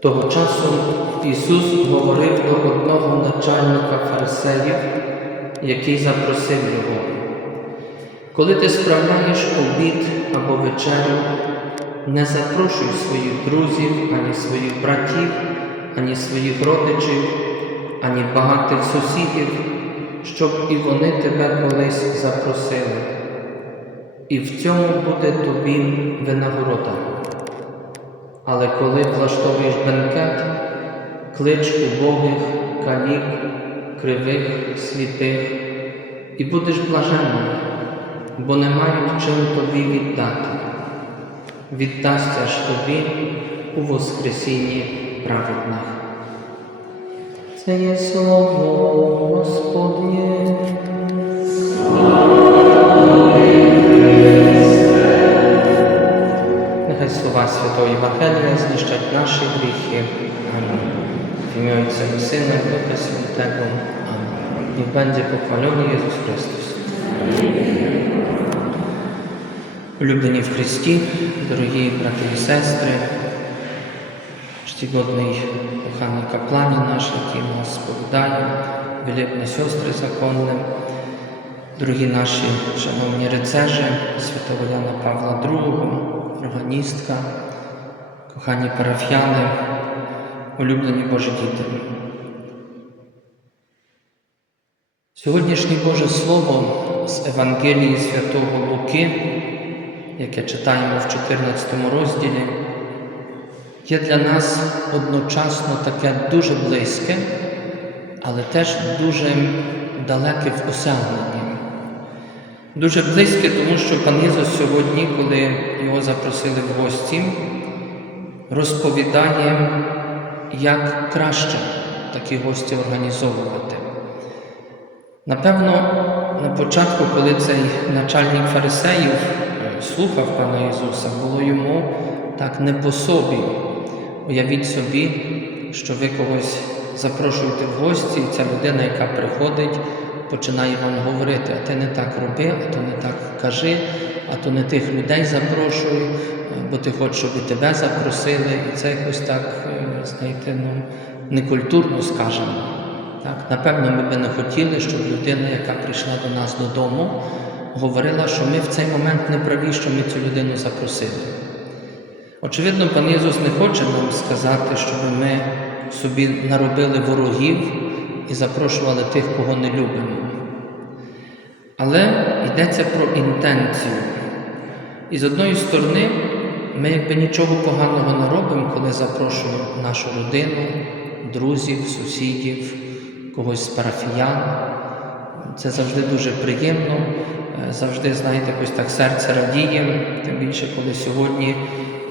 Того часу Ісус говорив до одного начальника фарисеїв, який запросив його. Коли ти справляєш обід або вечерю, не запрошуй своїх друзів, ані своїх братів, ані своїх родичів, ані багатих сусідів, щоб і вони тебе колись запросили. І в цьому буде тобі винагорода. Але коли влаштовуєш бенкет, клич убогих, калік, кривих, сліпих, і будеш блаженним, бо не мають чим тобі віддати. Віддасться ж тобі у Воскресінні праведних. Це є слово Господнє. Нехай слова Святого Євангелія знищать наші гріхи. Амінь. W imię Ojca i Syna i Ducha Świętego. Amen. Niech będzie pochwalony Jezus Chrystus. Улюблені в Христі, дорогі брати і сестри, czcigodний kochany kapłanie nasz, які нас сповідають, wielebne siostry zakonne, Дорогі наші шановні рицежі святого Яна Павла II, органістка, кохані парафіяни, улюблені Божі діти. Сьогоднішнє Боже Слово з Евангелії Святого Луки, яке читаємо в 14 розділі, є для нас одночасно таке дуже близьке, але теж дуже далеке в осягненні. Дуже близьке, тому що пан Єсус сьогодні, коли його запросили в гості, розповідає, як краще такі гості організовувати. Напевно, на початку, коли цей начальник фарисеїв е, слухав пана Ісуса, було йому так не по собі. Уявіть собі, що ви когось запрошуєте в гості, і ця людина, яка приходить, починає вам говорити, а ти не так роби, а то не так кажи, а то не тих людей запрошуй, бо ти хочеш, щоб і тебе запросили. І це якось так, е, знаєте, ну, некультурно скажемо. Так, напевно, ми би не хотіли, щоб людина, яка прийшла до нас додому, говорила, що ми в цей момент не праві, що ми цю людину запросили. Очевидно, пан Ісус не хоче нам сказати, щоб ми собі наробили ворогів і запрошували тих, кого не любимо. Але йдеться про інтенцію. І з одної сторони, ми якби нічого поганого не робимо, коли запрошуємо нашу родину, друзів, сусідів, когось з парафіян. Це завжди дуже приємно, завжди, знаєте, якось так серце радіє, тим більше, коли сьогодні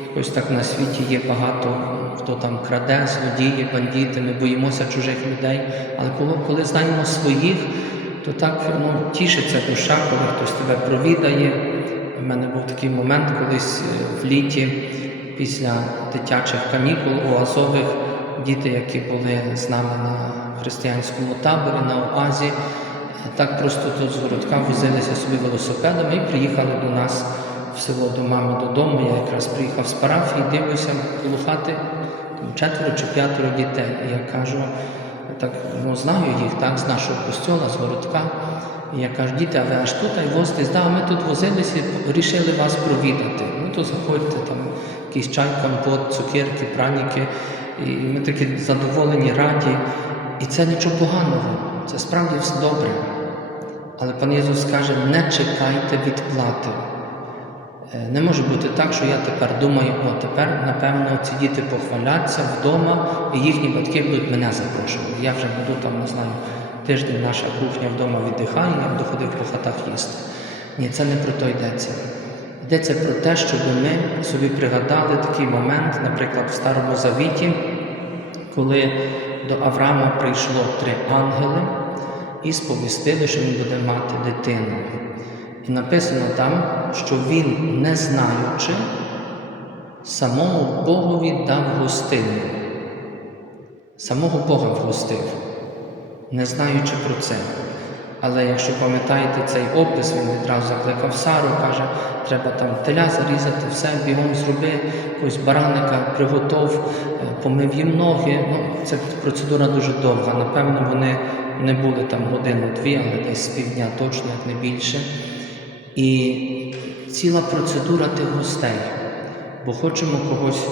якось так на світі є багато, хто там краде, злодії, бандити, ми боїмося чужих людей. Але коли, коли знаємо своїх, то так ну, тішиться душа, коли хтось тебе провідає. У мене був такий момент колись е, в літі після дитячих канікул у Азових діти, які були з нами на християнському таборі на Оазі, так просто тут з городка возилися собі велосипедами і приїхали до нас в село до мами додому. Я якраз приїхав з парафії, дивлюся коло хати четверо чи п'ятеро дітей. І я кажу, так ну знаю їх, так, з нашого костьола, з городка. І я кажу, діти, а ви аж тут а й возитесь, да, ми тут возилися, вирішили вас провідати. Ну то заходьте там, якийсь чай, компот, цукерки, праніки. І ми такі задоволені, раді. І це нічого поганого, це справді все добре. Але пан Єсус каже, не чекайте відплати. Е, Не може бути так, що я тепер думаю, о, тепер, напевно, ці діти похваляться вдома, і їхні батьки будуть мене запрошувати. Я вже буду там, не знаю, тиждень наша кухня вдома віддихає, я буду ходив по хатах їсти. Ні, це не про то йдеться. Йдеться про те, щоб ми собі пригадали такий момент, наприклад, в Старому Завіті, коли до Авраама прийшло три ангели і сповістили, що він буде мати дитину. І написано там, що він, не знаючи, самому Богові дав гостину. Самого Бога вгостив, не знаючи про це. Але якщо пам'ятаєте цей опис, він відразу закликав Сару, каже, треба там теля зарізати, все, бігом зроби, якогось бараника приготов, е, помив їм ноги. Ну, це процедура дуже довга. Напевно, вони не були там годину-дві, але десь півдня точно, як не більше. І ціла процедура тих гостей, бо хочемо когось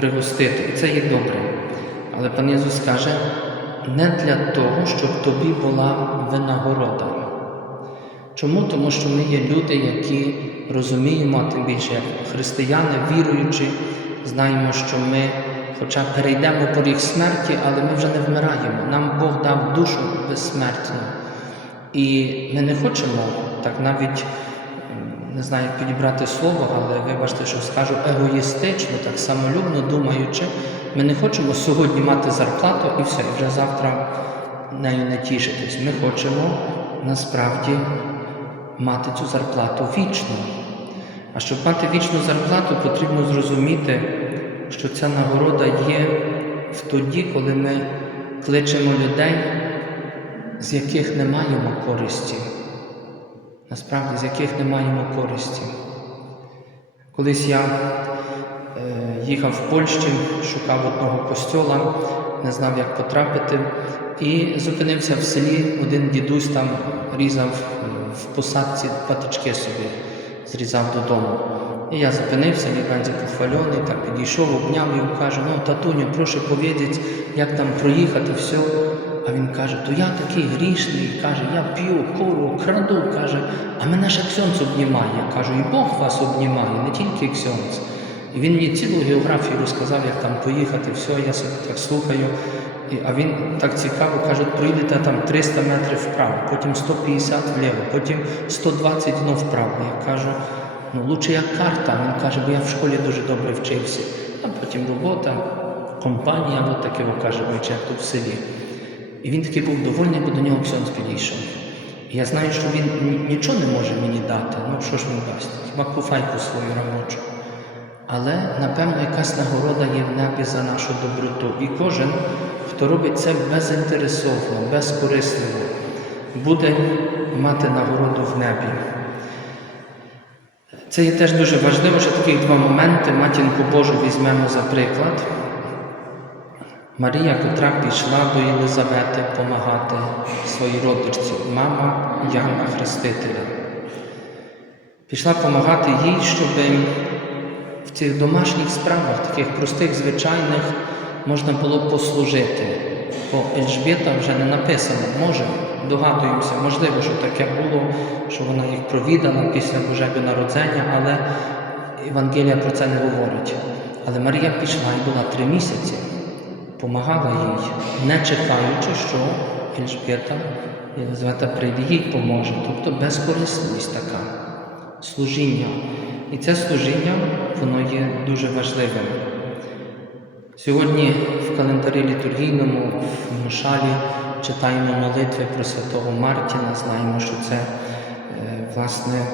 пригостити. І це є добре. Але пан Ісус каже, не для того, щоб тобі була винагорода. Чому? Тому що ми є люди, які розуміємо, а тим більше як християни, віруючи, знаємо, що ми, хоча перейдемо поріг смерті, але ми вже не вмираємо. Нам Бог дав душу безсмертну. І ми не хочемо так навіть не знаю, як підібрати слово, але вибачте, що скажу егоїстично, так самолюбно думаючи, ми не хочемо сьогодні мати зарплату і все, і вже завтра нею не тішитись. Ми хочемо насправді мати цю зарплату вічно. А щоб мати вічну зарплату, потрібно зрозуміти, що ця нагорода є в тоді, коли ми кличемо людей, з яких не маємо користі. Насправді, з яких не маємо користі. Колись я е, їхав в Польщі, шукав одного костьола, не знав, як потрапити, і зупинився в селі. Один дідусь там різав в посадці патички собі, зрізав додому. І я зупинився, Лібензі похвальоний, так підійшов, обняв його, каже, ну татуню, прошу повідіть, як там проїхати, все. А він каже, то я такий грішний, каже, я п'ю, куру, краду, каже, а мене ще ксьонц обнімає. Я кажу, і Бог вас обнімає, не тільки ксьонц. І він мені цілу географію розказав, як там поїхати, все, я собі так слухаю. І, а він так цікаво каже, проїдете там 300 метрів вправо, потім 150 вліво, потім 120 знов вправо. Я кажу, ну лучше як карта. Він каже, бо я в школі дуже добре вчився. А потім робота, компанія, от таке каже, як тут в селі. І він такий був довольний, бо до нього Ксьонс підійшов. І я знаю, що він нічого не може мені дати. Ну що ж він дасть? Хіба куфайку свою робочу. Але, напевно, якась нагорода є в небі за нашу доброту. І кожен, хто робить це безінтересовно, безкорисливо, буде мати нагороду в небі. Це є теж дуже важливо, що таких два моменти. Матінку Божу візьмемо за приклад. Марія, котра пішла до Єлизавети помагати своїй родичці, мама Яна Хрестителя. Пішла помагати їй, щоб в цих домашніх справах, таких простих, звичайних, можна було послужити. Бо Ельжбєта вже не написано, може, догадуємося, можливо, що таке було, що вона їх провідала після Божого народження, але Євангелія про це не говорить. Але Марія пішла і була три місяці помагала їй, не чекаючи, що Ельжбєта Єлизавета прийде, їй поможе. Тобто безкорисливість така, служіння. І це служіння, воно є дуже важливим. Сьогодні в календарі літургійному, в Мушалі, читаємо молитви про святого Мартіна, знаємо, що це е, власне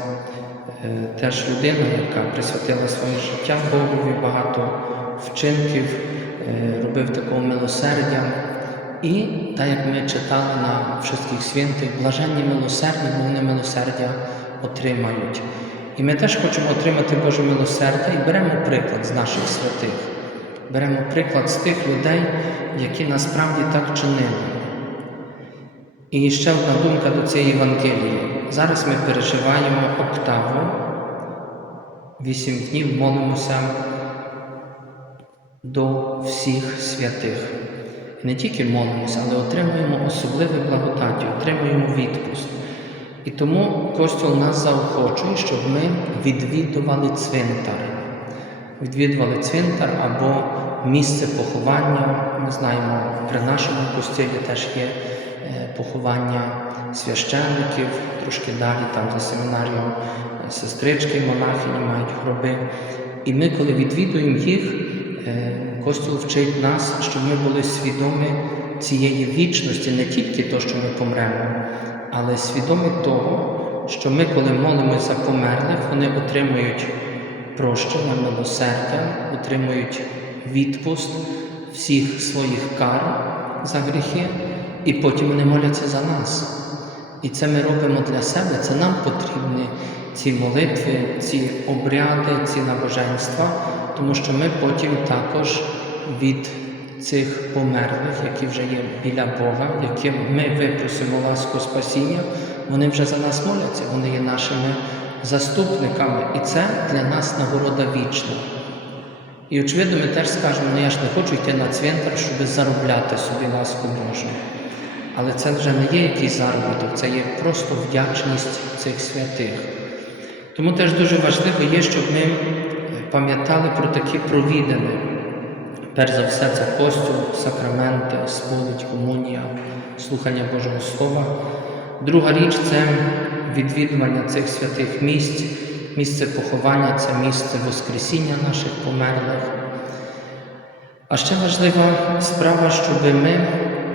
е, теж людина, яка присвятила своє життя Богові, багато вчинків, е, робив такого милосердя. І так як ми читали на всіх святих, блаженні милосердні, вони милосердя отримають. І ми теж хочемо отримати Боже милосердя і беремо приклад з наших святих. Беремо приклад з тих людей, які насправді так чинили. І ще одна думка до цієї Євангелії. Зараз ми переживаємо октаву, вісім днів молимося до всіх святих. І не тільки молимося, але отримуємо особливі благодаті, отримуємо відпуск. І тому Костюл нас заохочує, щоб ми відвідували цвинтар. Відвідували цвинтар або місце поховання. Ми знаємо, при нашому костілі теж є е, поховання священників, трошки далі, там за семінарієм е, сестрички, монахині мають гроби. І ми, коли відвідуємо їх, е, Костюл вчить нас, щоб ми були свідомі цієї вічності, не тільки то, що ми помремо, але свідомі того, що ми, коли молимося за померлих, вони отримують прощення, милосердя, отримують відпуст всіх своїх кар за гріхи, і потім вони моляться за нас. І це ми робимо для себе, це нам потрібні ці молитви, ці обряди, ці набоженства, тому що ми потім також від цих померлих, які вже є біля Бога, яким ми випросимо ласку спасіння, вони вже за нас моляться, вони є нашими заступниками. І це для нас нагорода вічна. І очевидно, ми теж скажемо, ну я ж не хочу йти на цвинтар, щоб заробляти собі ласку Божу. Але це вже не є якийсь заробіток, це є просто вдячність цих святих. Тому теж дуже важливо є, щоб ми пам'ятали про такі провідини. Перш за все, це костюм, сакраменти, сповідь, комунія, слухання Божого Слова. Друга річ це відвідування цих святих місць, місце поховання, це місце Воскресіння наших померлих. А ще важлива справа, щоб ми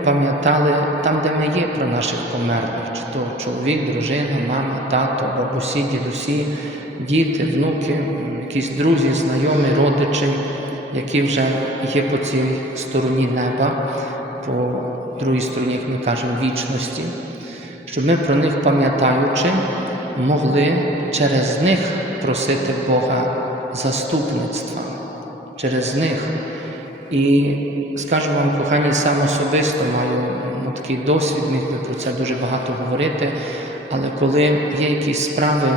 пам'ятали там, де ми є про наших померлих, чи то чоловік, дружина, мама, тато, бабусі, дідусі, діти, внуки, якісь друзі, знайомі, родичі, які вже є по цій стороні неба, по другій стороні, як ми кажемо, вічності, щоб ми про них пам'ятаючи, могли через них просити Бога заступництва, через них. І скажу вам, кохані, сам особисто маю ну, такий досвід, міг би про це дуже багато говорити. Але коли є якісь справи,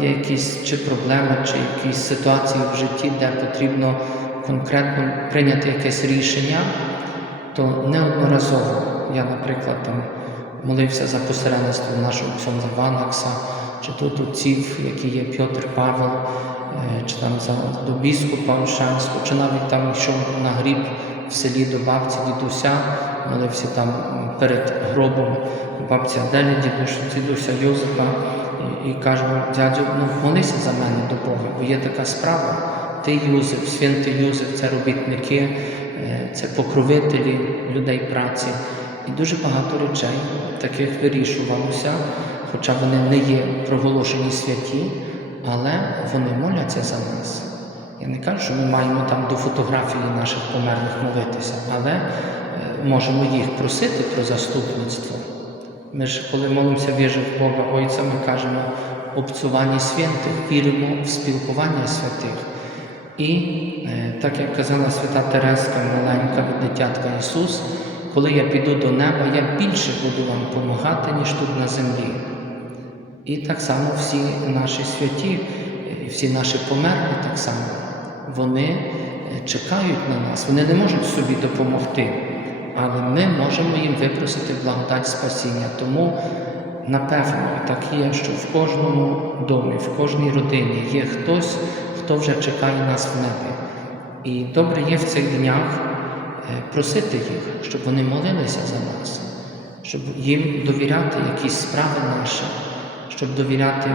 є якісь чи проблеми, чи якісь ситуації в житті, де потрібно конкретно прийняти якесь рішення, то неодноразово я, наприклад, там молився за посередництво нашого ксьонза Ванакса, чи тут отців, які є Пьотр Павел, е, чи там за до біскупа Ольшанського, чи навіть там йшов на гріб в селі до бабці дідуся, молився там перед гробом бабці Аделі, дідуся, дідуся Йозефа, і, і кажу, дядю, ну молися за мене до Бога, бо є така справа. Ти, Юзеф, святий Юзеф, це робітники, е, це покровителі людей праці. І дуже багато речей таких вирішувалося, хоча вони не є проголошені святі, але вони моляться за нас. Я не кажу, що ми маємо там до фотографії наших померлих молитися, але можемо їх просити про заступництво. Ми ж, коли молимося віри в Бога Ойця, ми кажемо обцювання святих, віримо в спілкування святих. І е, так як казала свята Тереска, маленька від дитятка Ісус, коли я піду до неба, я більше буду вам допомагати, ніж тут на землі. І так само всі наші святі, е, всі наші померлі так само, вони е, чекають на нас, вони не можуть собі допомогти, але ми можемо їм випросити благодать спасіння. Тому, напевно, так є, що в кожному домі, в кожній родині є хтось, хто вже чекає нас в небі. І добре є в цих днях е, просити їх, щоб вони молилися за нас, щоб їм довіряти якісь справи наші, щоб довіряти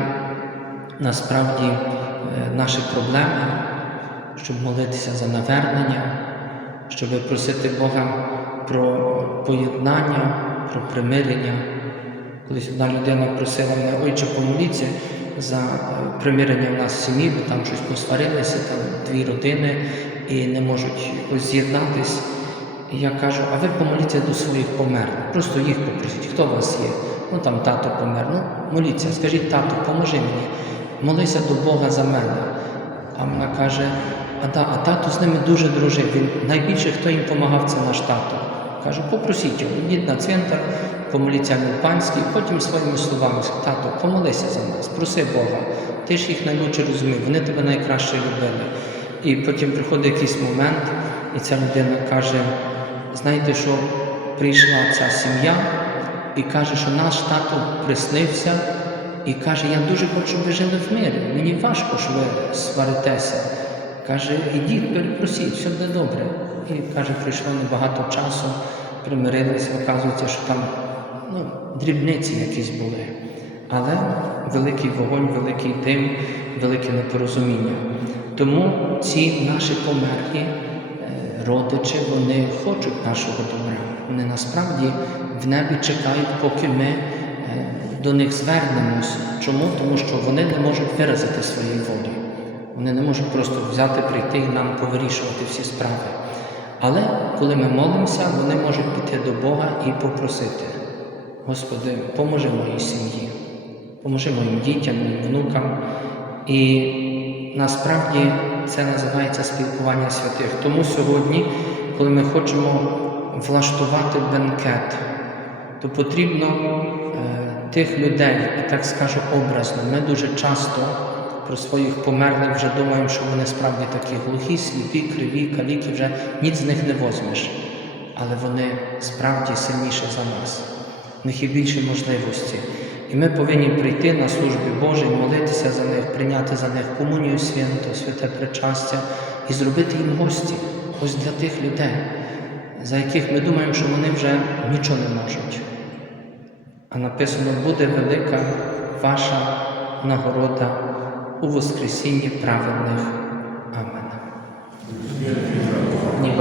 насправді е, наші проблеми, щоб молитися за навернення, щоб просити Бога про поєднання, про примирення. Колись одна людина просила мене, ойче, помоліться за е, примирення в нас в сім'ї, бо там щось посварилися, там дві родини і не можуть якось з'єднатись. І я кажу, а ви помоліться до своїх померлих, просто їх попросіть, хто у вас є? Ну там тато помер. Ну, моліться, скажіть, тато, поможи мені, молися до Бога за мене. А вона каже, а, да, а тато з ними дуже дружив. Він найбільше, хто їм допомагав, це наш тато. Кажу, попросіть його, йдіть на цвинтар, помоліться в панській, потім своїми словами, тато, помолися за нас, проси Бога. Ти ж їх найбільше розумів, вони тебе найкраще любили. І потім приходить якийсь момент, і ця людина каже: знаєте, що прийшла ця сім'я і каже, що наш тато приснився, і каже, я дуже хочу, щоб ви жили в мирі. Мені важко, що ви сваритеся. Каже, ідіть, перепросіть, все буде добре. І каже, прийшло небагато часу, примирилися, оказується, що там ну, дрібниці якісь були. Але великий вогонь, великий дим, велике непорозуміння. Тому ці наші померлі е, родичі, вони хочуть нашого добра. Вони насправді в небі чекають, поки ми е, до них звернемось. Чому? Тому що вони не можуть виразити своєї волі. Вони не можуть просто взяти, прийти і нам повирішувати всі справи. Але коли ми молимося, вони можуть піти до Бога і попросити: Господи, поможи моїй сім'ї, поможи моїм дітям, моїм внукам. І насправді це називається спілкування святих. Тому сьогодні, коли ми хочемо влаштувати бенкет, то потрібно е, тих людей, і так скажу образно, ми дуже часто про своїх померлих вже думаємо, що вони справді такі глухі, сліпі, криві, каліки, вже ніц з них не возьмеш. Але вони справді сильніші за нас. В них є більше можливості. І ми повинні прийти на службі Божій, молитися за них, прийняти за них комунію свято, святе причастя і зробити їм гості, ось для тих людей, за яких ми думаємо, що вони вже нічого не можуть. А написано, буде велика ваша нагорода у Воскресінні праведних. Амен. Ні,